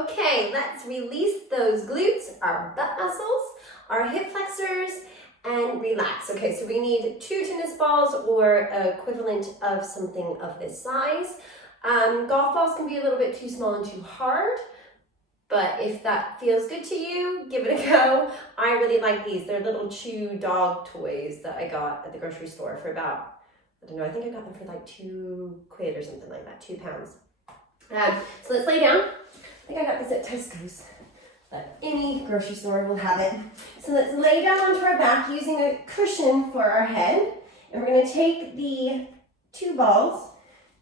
Okay, let's release those glutes, our butt muscles, our hip flexors, and relax. Okay, so we need 2 tennis balls or equivalent of something of this size. Golf balls can be a little bit too small and too hard, but if that feels good to you, give it a go. I really like these. They're little chew dog toys that I got at the grocery store for about, I don't know, I think I got them for like £2 or something like that, £2. So let's lay down. I think I got this at Tesco's, but any grocery store will have it. So let's lay down onto our back using a cushion for our head. And we're going to take the 2 balls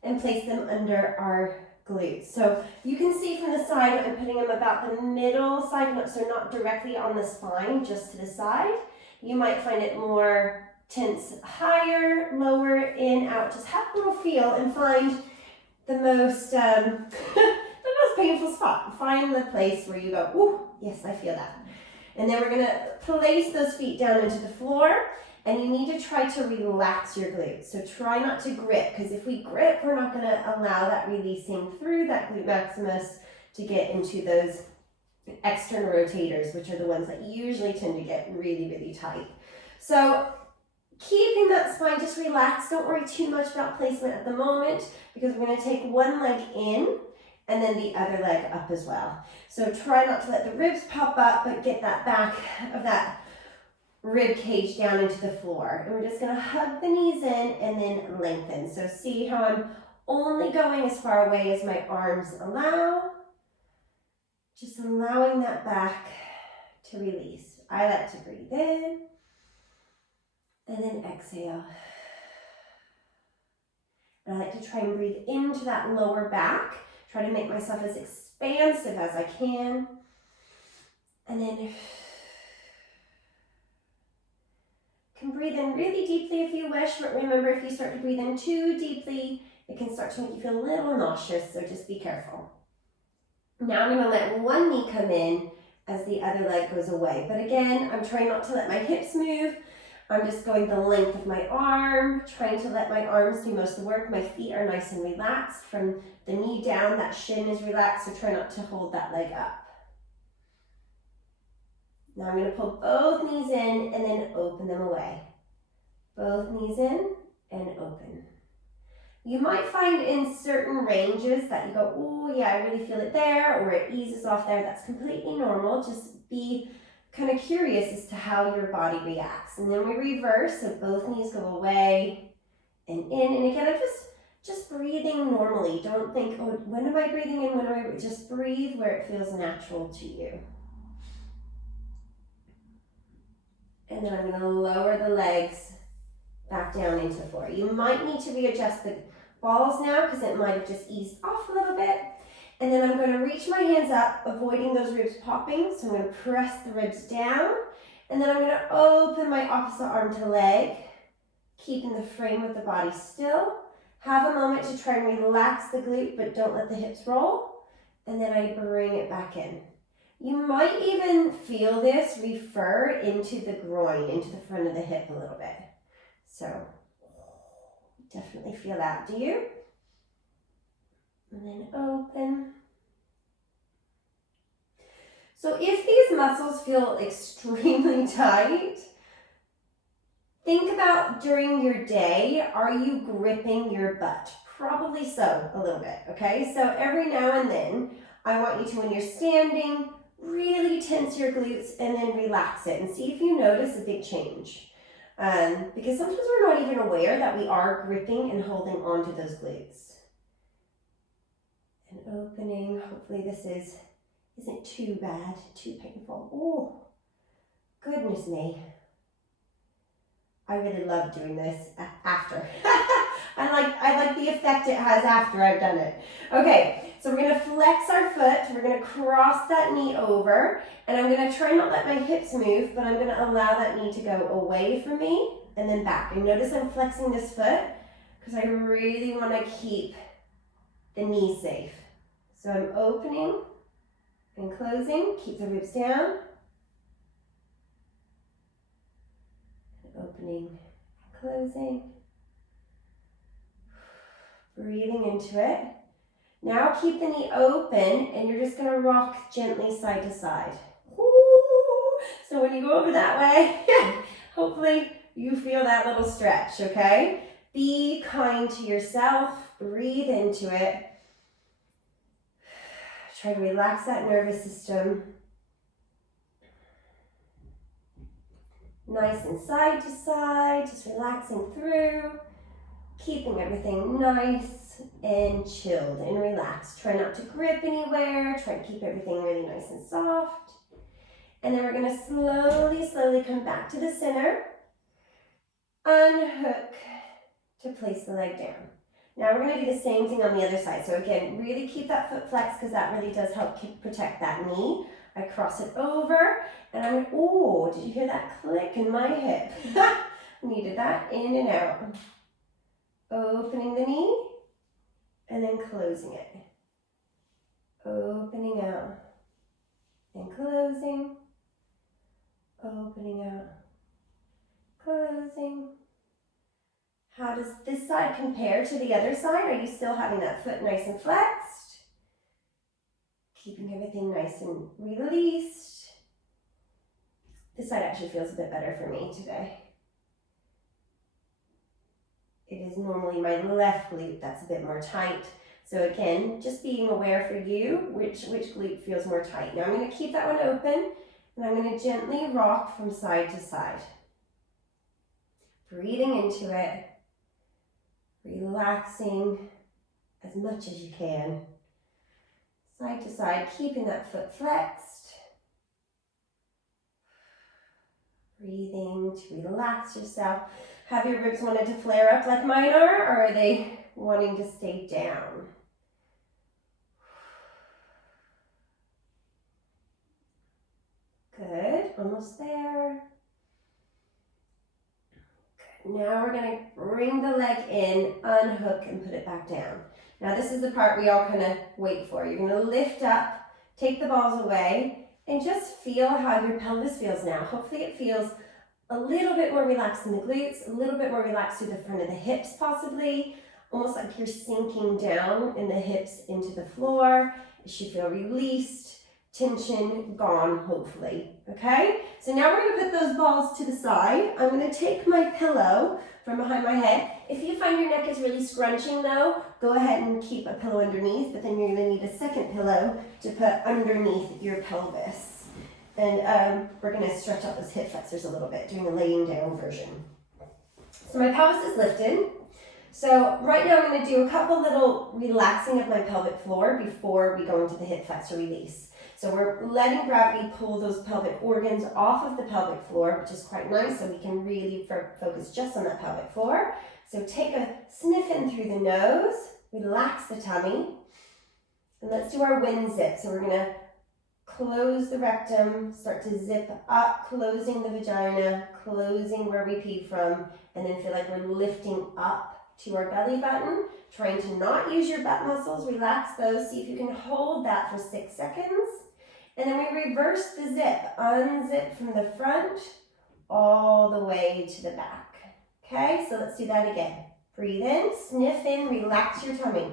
and place them under our glutes. So you can see from the side, I'm putting them about the middle side, so not directly on the spine, just to the side. You might find it more tense higher, lower, in, out. Just have a little feel and find the most painful spot. Find the place where you go, ooh, yes, I feel that. And then we're going to place those feet down into the floor, and you need to try to relax your glutes. So try not to grip, because if we grip, we're not going to allow that releasing through that glute maximus to get into those external rotators, which are the ones that usually tend to get really, really tight. So keeping that spine just relaxed. Don't worry too much about placement at the moment, because we're going to take one leg in and then the other leg up as well. So try not to let the ribs pop up, but get that back of that rib cage down into the floor. And we're just going to hug the knees in and then lengthen. So see how I'm only going as far away as my arms allow. Just allowing that back to release. I like to breathe in and then exhale. And I like to try and breathe into that lower back. Try to make myself as expansive as I can. And then can breathe in really deeply if you wish, but remember, if you start to breathe in too deeply, it can start to make you feel a little nauseous, so just be careful. Now I'm going to let one knee come in as the other leg goes away. But again, I'm trying not to let my hips move. I'm just going the length of my arm, trying to let my arms do most of the work. My feet are nice and relaxed from the knee down. That shin is relaxed, so try not to hold that leg up. Now I'm going to pull both knees in and then open them away. Both knees in and open. You might find in certain ranges that you go, oh yeah, I really feel it there, or it eases off there. That's completely normal. Just be kind of curious as to how your body reacts. And then we reverse, so both knees go away and in. And again, I'm just breathing normally. Don't think, oh, when am I breathing in? When am I? Just breathe where it feels natural to you. And then I'm going to lower the legs back down into the floor. You might need to readjust the balls now, because it might have just eased off a little bit. And then I'm going to reach my hands up, avoiding those ribs popping. So I'm going to press the ribs down. And then I'm going to open my opposite arm to leg, keeping the frame of the body still. Have a moment to try and relax the glute, but don't let the hips roll. And then I bring it back in. You might even feel this refer into the groin, into the front of the hip a little bit. So definitely feel that. Do you? And then open. So if these muscles feel extremely tight, think about during your day, are you gripping your butt? Probably so, a little bit, okay? So every now and then, I want you to, when you're standing, really tense your glutes and then relax it and see if you notice a big change. Because sometimes we're not even aware that we are gripping and holding onto those glutes. And opening, hopefully this isn't too bad, too painful. Oh, goodness me. I really love doing this after. I like the effect it has after I've done it. Okay, so we're gonna flex our foot, we're gonna cross that knee over, and I'm gonna try not let my hips move, but I'm gonna allow that knee to go away from me and then back. And notice I'm flexing this foot because I really wanna keep the knee safe. So I'm opening and closing, keep the ribs down. Opening, closing. Breathing into it. Now keep the knee open and you're just gonna rock gently side to side. Ooh. So when you go over that way, hopefully you feel that little stretch, okay? Be kind to yourself, breathe into it. Try to relax that nervous system. Nice and side to side, just relaxing through, keeping everything nice and chilled and relaxed. Try not to grip anywhere, try to keep everything really nice and soft. And then we're gonna slowly come back to the center. Unhook to place the leg down. Now we're gonna do the same thing on the other side. So again, really keep that foot flexed because that really does help protect that knee. I cross it over and I'm gonna, oh, did you hear that click in my hip? Needed that, in and out. Opening the knee and then closing it. Opening out and closing. Opening out, closing. How does this side compare to the other side? Are you still having that foot nice and flexed? Keeping everything nice and released. This side actually feels a bit better for me today. It is normally my left glute that's a bit more tight. So again, just being aware for you, which glute feels more tight. Now I'm going to keep that one open and I'm going to gently rock from side to side. Breathing into it. Relaxing as much as you can. Side to side, keeping that foot flexed. Breathing to relax yourself. Have your ribs wanted to flare up like mine are, or are they wanting to stay down? Good, almost there. Now we're going to bring the leg in, unhook, and put it back down. Now this is the part we all kind of wait for. You're going to lift up, take the balls away, and just feel how your pelvis feels now. Hopefully it feels a little bit more relaxed in the glutes, a little bit more relaxed through the front of the hips possibly, almost like you're sinking down in the hips into the floor. It should feel released, tension gone, hopefully. Okay, so now we're going to put those balls to the side. I'm going to take my pillow from behind my head. If you find your neck is really scrunching though, go ahead and keep a pillow underneath, but then you're going to need a second pillow to put underneath your pelvis. And we're going to stretch out those hip flexors a little bit, doing a laying down version. So my pelvis is lifted. So right now I'm going to do a couple little relaxing of my pelvic floor before we go into the hip flexor release. So we're letting gravity pull those pelvic organs off of the pelvic floor, which is quite nice, so we can really focus just on that pelvic floor. So take a sniff in through the nose, relax the tummy, and let's do our wind zip. So we're going to close the rectum, start to zip up, closing the vagina, closing where we pee from, and then feel like we're lifting up to our belly button, trying to not use your butt muscles, relax those, see if you can hold that for 6 seconds. And then we reverse the zip, unzip from the front all the way to the back. Okay, so let's do that again. Breathe in, sniff in, relax your tummy.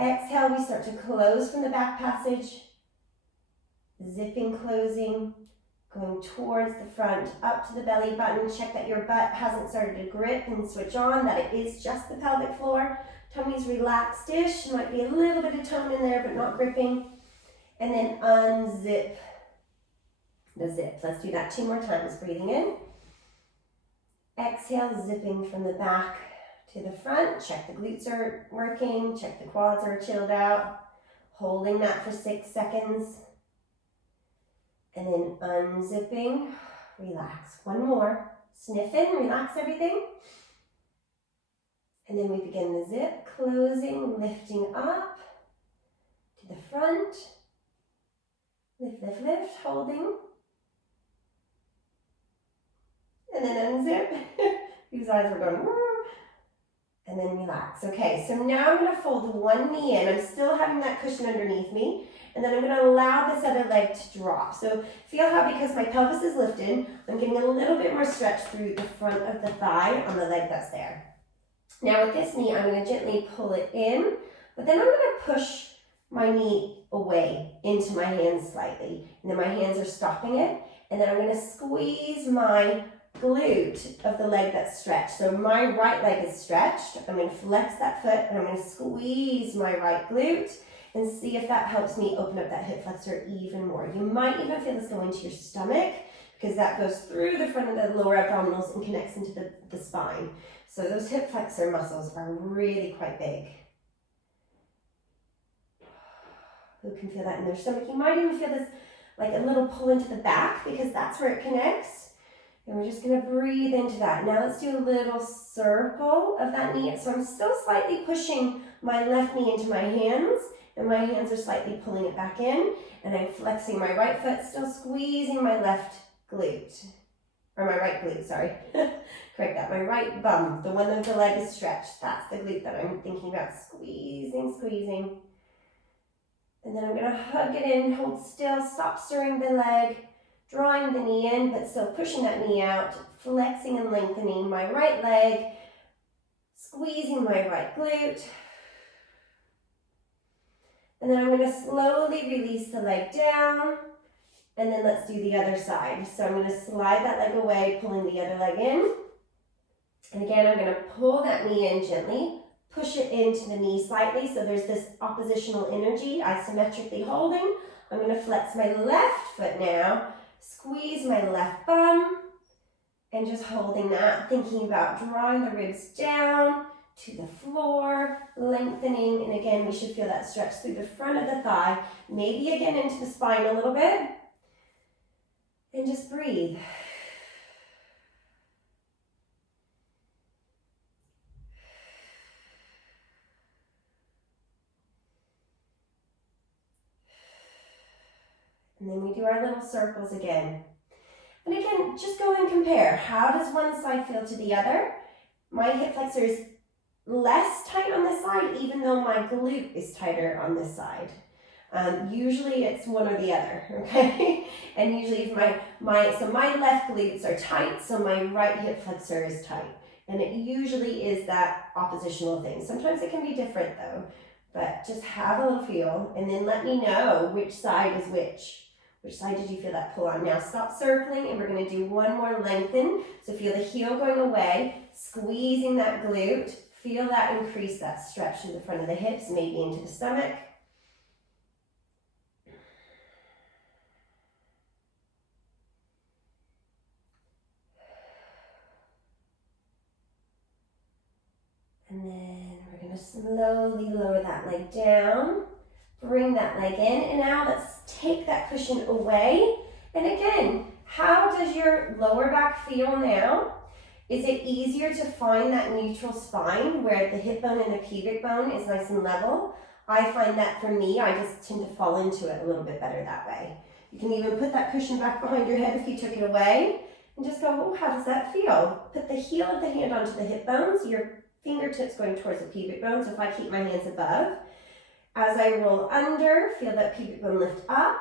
Exhale, we start to close from the back passage, zipping, closing, going towards the front, up to the belly button. Check that your butt hasn't started to grip and switch on, that it is just the pelvic floor. Tummy's relaxed-ish, might be a little bit of tone in there, but not gripping. And then unzip the zip. Let's do that 2 more times. Breathing in. Exhale, zipping from the back to the front. Check the glutes are working. Check the quads are chilled out. Holding that for 6 seconds. And then unzipping. Relax. 1 more. Sniff in, relax everything. And then we begin the zip. Closing, lifting up to the front. Lift, lift, lift, holding. And then unzip. These eyes are going, and then relax. Okay, so now I'm going to fold one knee in. I'm still having that cushion underneath me. And then I'm going to allow this other leg to drop. So feel how, because my pelvis is lifted, I'm getting a little bit more stretch through the front of the thigh on the leg that's there. Now with this knee, I'm going to gently pull it in, But then I'm gonna push my knee away into my hands slightly, and then my hands are stopping it, and then I'm gonna squeeze my glute of the leg that's stretched. So my right leg is stretched. I'm going to flex that foot and I'm going to squeeze my right glute and see if that helps me open up that hip flexor even more. You might even feel this go into your stomach because that goes through the front of the lower abdominals and connects into the spine. So those hip flexor muscles are really quite big. Who can feel that in their stomach? You might even feel this like a little pull into the back because that's where it connects. And we're just going to breathe into that. Now let's do a little circle of that knee. So I'm still slightly pushing my left knee into my hands, and my hands are slightly pulling it back in. And I'm flexing my right foot, still squeezing my left glute. Or my right glute, sorry. Correct that. My right bum, the one that the leg is stretched. That's the glute that I'm thinking about. Squeezing, squeezing. And then I'm going to hug it in, hold still, stop stirring the leg. Drawing the knee in, but still pushing that knee out, flexing and lengthening my right leg, squeezing my right glute. And then I'm going to slowly release the leg down, and then let's do the other side. So I'm going to slide that leg away, pulling the other leg in. And again, I'm going to pull that knee in gently, push it into the knee slightly, so there's this oppositional energy, isometrically holding. I'm going to flex my left foot now, squeeze my left bum, and just holding that, thinking about drawing the ribs down to the floor, lengthening, and again, we should feel that stretch through the front of the thigh, maybe again into the spine a little bit, and just breathe. And then we do our little circles again. And again, just go and compare. How does one side feel to the other? My hip flexor is less tight on this side, even though my glute is tighter on this side. Usually it's one or the other, okay? And usually if my left glutes are tight, so my right hip flexor is tight. And it usually is that oppositional thing. Sometimes it can be different though, but just have a little feel and then let me know which side is which. Which side did you feel that pull on? Now stop circling and we're going to do one more lengthen. So feel the heel going away, squeezing that glute. Feel that increase, that stretch through the front of the hips, maybe into the stomach. And then we're going to slowly lower that leg down. Bring that leg in, and now let's take that cushion away. And again, how does your lower back feel now? Is it easier to find that neutral spine where the hip bone and the pubic bone is nice and level? I find that for me, I just tend to fall into it a little bit better that way. You can even put that cushion back behind your head if you took it away, and just go, oh, how does that feel? Put the heel of the hand onto the hip bones, your fingertips going towards the pubic bone, so if I keep my hands above, as I roll under, feel that pubic bone lift up.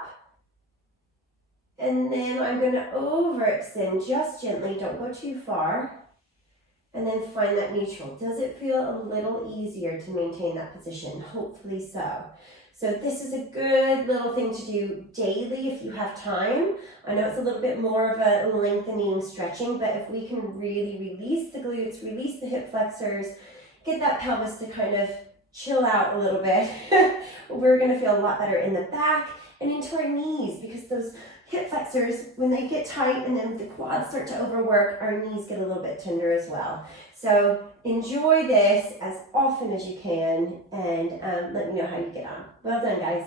And then I'm going to overextend just gently, don't go too far. And then find that neutral. Does it feel a little easier to maintain that position? Hopefully so. So this is a good little thing to do daily if you have time. I know it's a little bit more of a lengthening, stretching, but if we can really release the glutes, release the hip flexors, get that pelvis to kind of chill out a little bit, we're going to feel a lot better in the back and into our knees, because those hip flexors, when they get tight and then the quads start to overwork, our knees get a little bit tender as well. So enjoy this as often as you can, and let me know how you get on. Well done, guys.